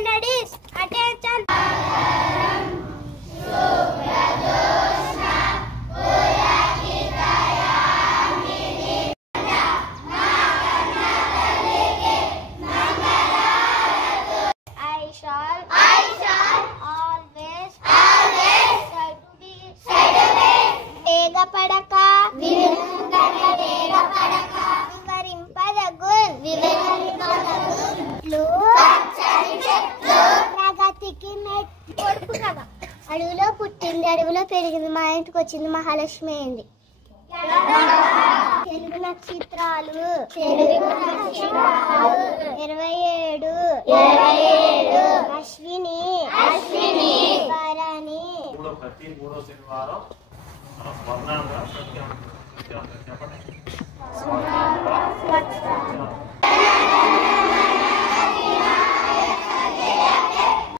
and ladies, attention. I shall always try to be Vegapadaka అడవిలో పుట్టింది అడవిలో పెరిగింది మా ఇంటికి వచ్చింది మహాలక్ష్మి అయింది. తెలుగు నక్షత్రాలు 27 అశ్విని వారాని ప్రతి మూడో శనివారం స్వర్ణంగా చెప్పండి.